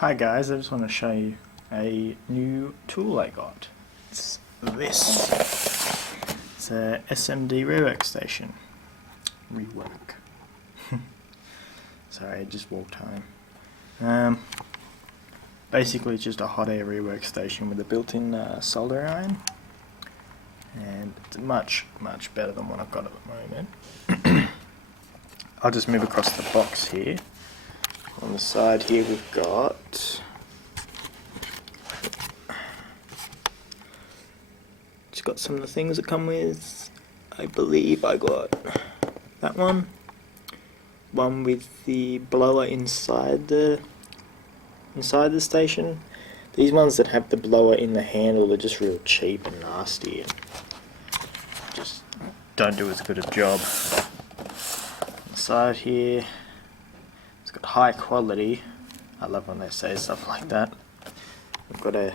Hi guys, I just want to show you a new tool I got. It's this. It's a SMD Rework station. Rework. Sorry, I just walked home. Basically it's just a hot air rework station with a built-in soldering iron. And it's much better than what I've got at the moment. I'll just move across the box here. On the side here we've got some of the things that come with. I believe I got that one with the blower inside the station. These ones that have the blower in the handle are just real cheap and nasty and just don't do as good a job. On the side here it's got high quality. I love when they say stuff like that. We've got a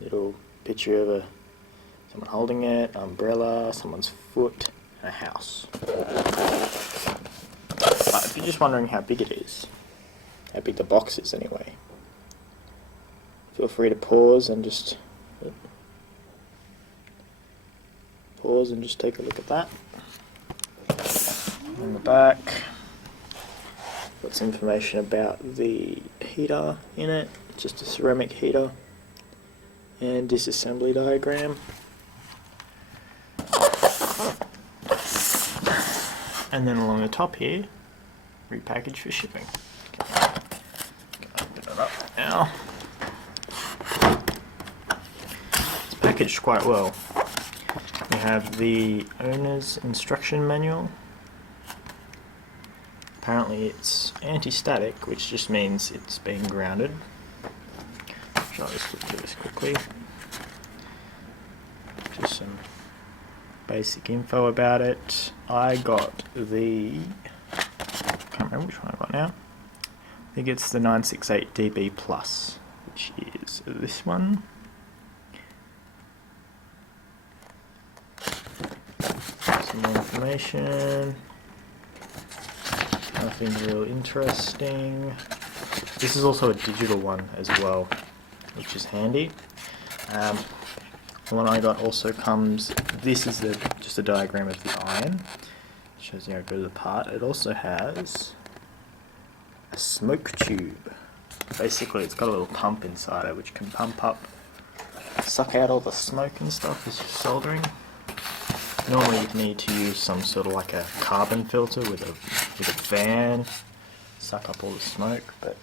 little picture of someone holding it, an umbrella, someone's foot, and a house. But if you're just wondering how big it is, how big the box is anyway, feel free to pause and just take a look at that. On the back, got some information about the heater in it, just a ceramic heater, and disassembly diagram. And then along the top here, repackaged for shipping. Open it up now. It's packaged quite well. We have the owner's instruction manual. Apparently it's anti-static, which just means it's being grounded. So I'll just look through this quickly. Just some basic info about it. I got the, can't remember which one I got now. I think it's the 968 DB Plus, which is this one. Some more information. Nothing real interesting. This is also a digital one as well, which is handy. The one I got also comes, this is just a diagram of the iron. Shows you how good the part. It also has a smoke tube. Basically it's got a little pump inside it which can pump up, suck out all the smoke and stuff as you're soldering. Normally you'd need to use some sort of like a carbon filter with a fan, suck up all the smoke, but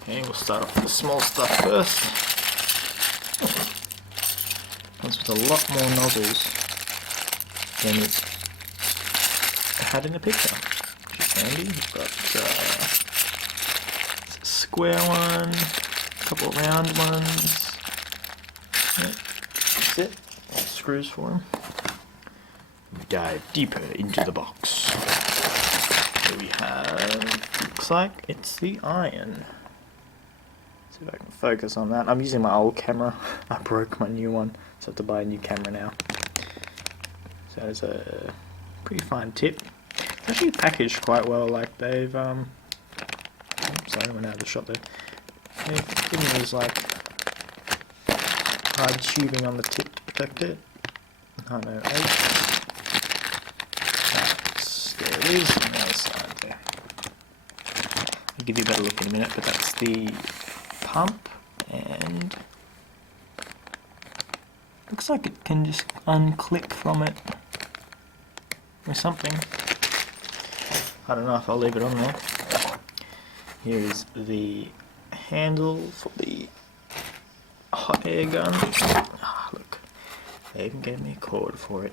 okay, we'll start off with the small stuff first. Comes with a lot more nozzles than it had in the picture, which is handy. We've got a square one, a couple of round ones. Yep, that's it. Screws for them. We dive deeper into the box. Here we have, looks like it's the iron. See if I can focus on that. I'm using my old camera. I broke my new one, so I have to buy a new camera now. So it's a pretty fine tip. It's actually packaged quite well. Like they've oops, sorry, I went out of the shot there. They've given us like hard tubing on the tip to protect it. 908. There it is on the other side there. I'll give you a better look in a minute, but that's the pump, and looks like it can just unclip from it or something. I don't know if I'll leave it on there. Here is the handle for the hot air gun. Ah, look, they even gave me a cord for it.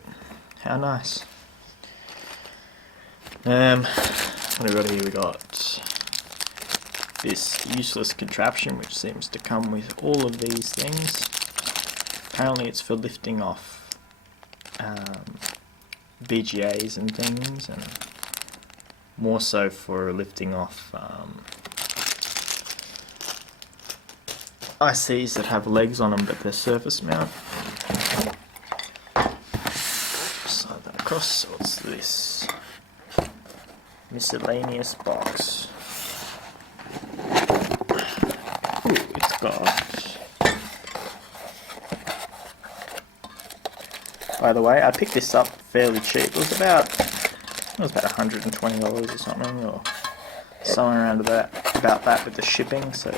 How nice. What do we got here? We got this useless contraption which seems to come with all of these things. Apparently it's for lifting off VGAs and things, and more so for lifting off ICs that have legs on them but they're surface mount. Slide that across. So what's this? Miscellaneous box. got, by the way, I picked this up fairly cheap. It was about $120 or something, or somewhere around about that with the shipping. So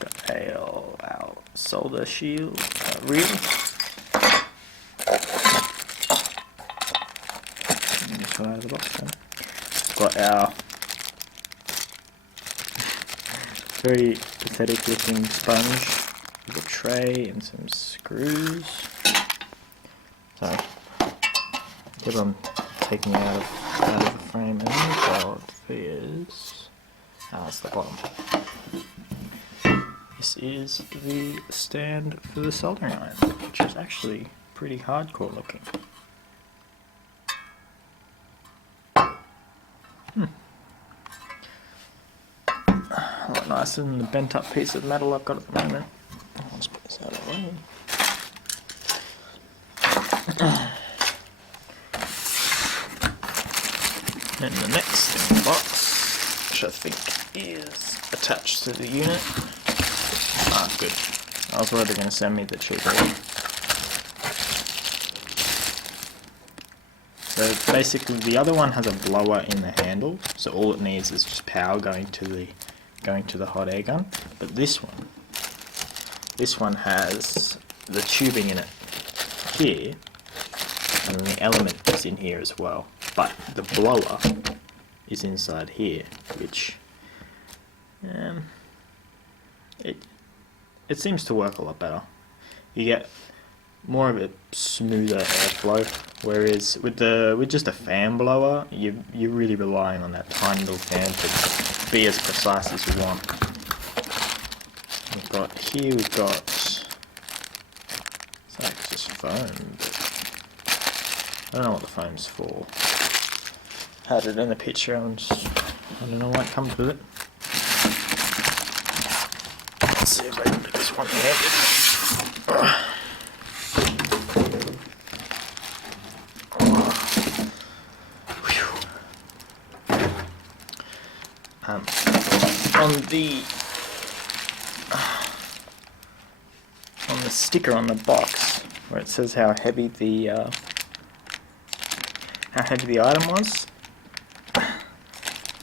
got our solder shield reel. Just out of the box then. Got our very pathetic looking sponge with a tray and some screws. So, keep on taking out of the frame, and we've got this. That's the bottom. This is the stand for the soldering iron, which is actually pretty hardcore looking. A lot nicer than the bent up piece of metal I've got at the moment. Let's put this out of the way. And the next thing in the box, which I think is attached to the unit. Ah, good. I was worried they're going to send me the cheaper one. So basically the other one has a blower in the handle, so all it needs is just power going to the hot air gun. But this one has the tubing in it here, and then the element is in here as well. But the blower is inside here, which it seems to work a lot better. You get more of a smoother airflow, whereas with just a fan blower, you're really relying on that tiny little fan to be as precise as you want. We've got it's like just foam, but I don't know what the foam's for. Had it in the picture, and I don't know what comes with it. Let's see if I can do this one handed. On the sticker on the box, where it says how heavy the item was,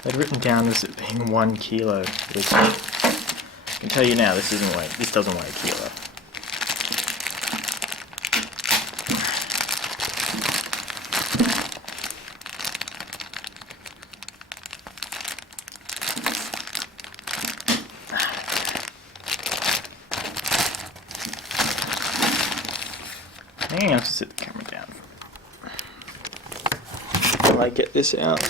they'd written down as it being 1 kilo, which I can tell you now this doesn't weigh a kilo. I think I have to sit the camera down while I get this out.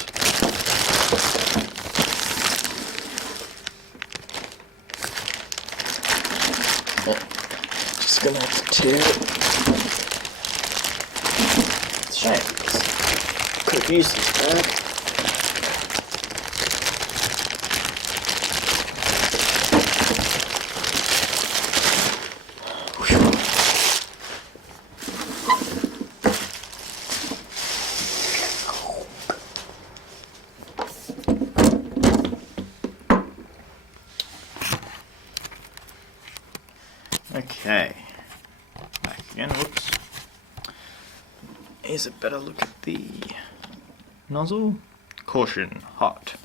Just gonna have to tear it. It's a shame because I could have used this bag. Okay, back again, whoops. Here's a better look at the nozzle. Caution, hot.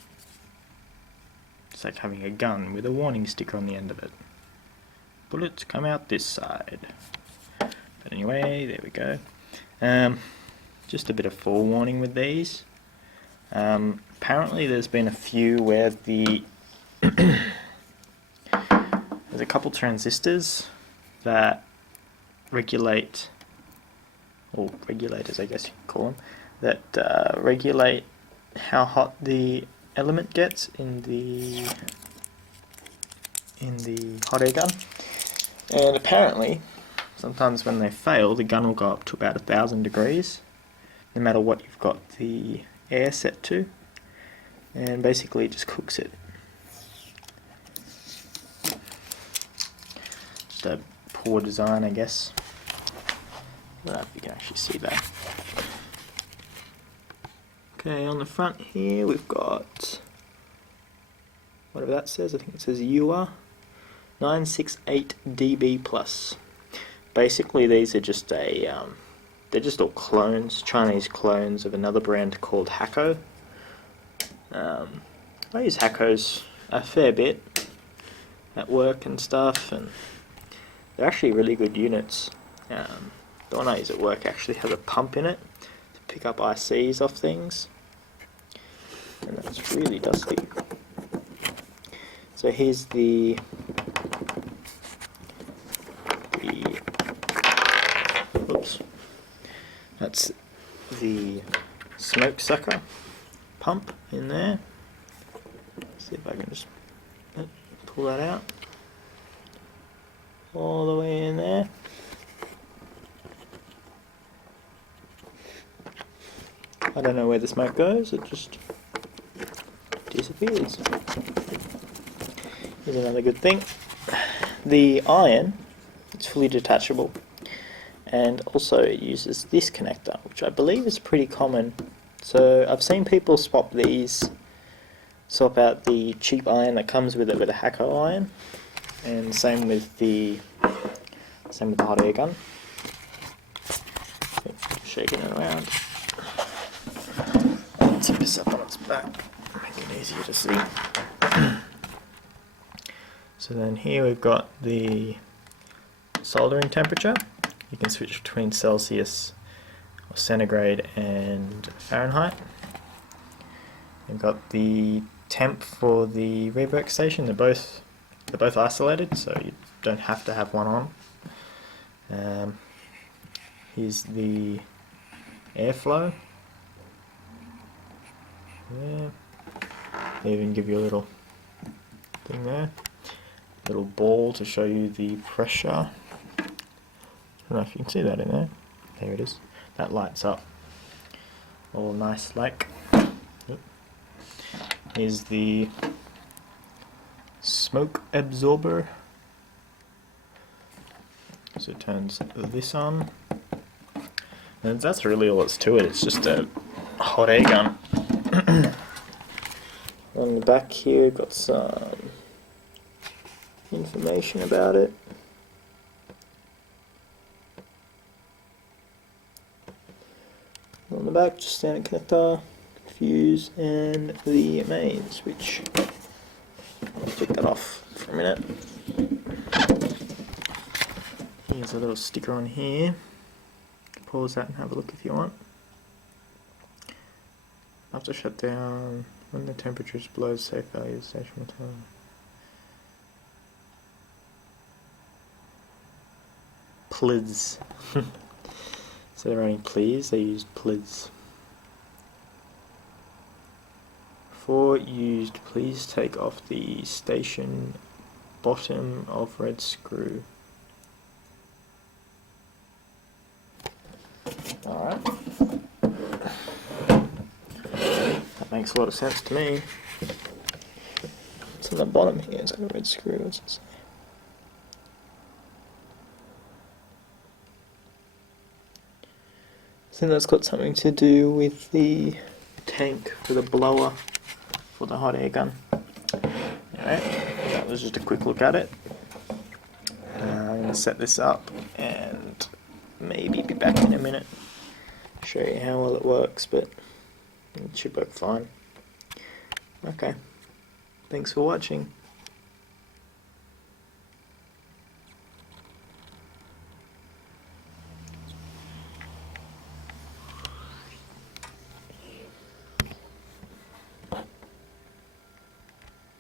It's like having a gun with a warning sticker on the end of it. Bullets come out this side. But anyway, there we go. Just a bit of forewarning with these. Apparently there's been a few where there's a couple transistors that regulate, or regulators I guess you could call them, that regulate how hot the element gets in the hot air gun. And apparently sometimes when they fail, the gun will go up to about 1,000 degrees no matter what you've got the air set to, and basically it just cooks it. Just a poor design, I guess. I don't know if you can actually see that. Okay, on the front here we've got whatever that says. I think it says YIHUA 968 dB plus. Basically, these are just they're just all clones, Chinese clones of another brand called YIHUA. I use YIHUAs a fair bit at work and stuff, and they're actually really good units. The one I use at work actually has a pump in it to pick up ICs off things, and that's really dusty. So here's the oops, that's the smoke sucker pump in there. Let's see if I can just pull that out all the way in there. I don't know where the smoke goes, it just disappears. Here's another good thing. The iron, it's fully detachable, and also it uses this connector, which I believe is pretty common. So I've seen people swap out the cheap iron that comes with it with a YIHUA iron, and same with the hot air gun. Shaking it around. Tip this up on its back, make it easier to see. So then here we've got the soldering temperature. You can switch between Celsius or centigrade and Fahrenheit. We've got the temp for the Rework station. They're both isolated, so you don't have to have one on. Here's the airflow. There. They even give you a little thing there. Little ball to show you the pressure. I don't know if you can see that in there. There it is. That lights up. All nice like. Yep. Here's the smoke absorber. So it turns this on. And that's really all that's to it. It's just a hot air gun. On the back here, got some information about it. On the back, just standard connector, fuse, and the mains, which I'll take that off for a minute. Here's a little sticker on here. Pause that and have a look if you want. After shutdown, when the temperature is below safe value, the station will tell you. Please. So they're writing please, they used please. Before used, please take off the station bottom of red screw. Alright. That makes a lot of sense to me. It's on the bottom here, it's like a red screw, what's it say? I think that's got something to do with the tank for the blower for the hot air gun. Anyway, that was just a quick look at it. I'm going to set this up and maybe be back in a minute. Show you how well it works, but it should work fine. Okay, thanks for watching.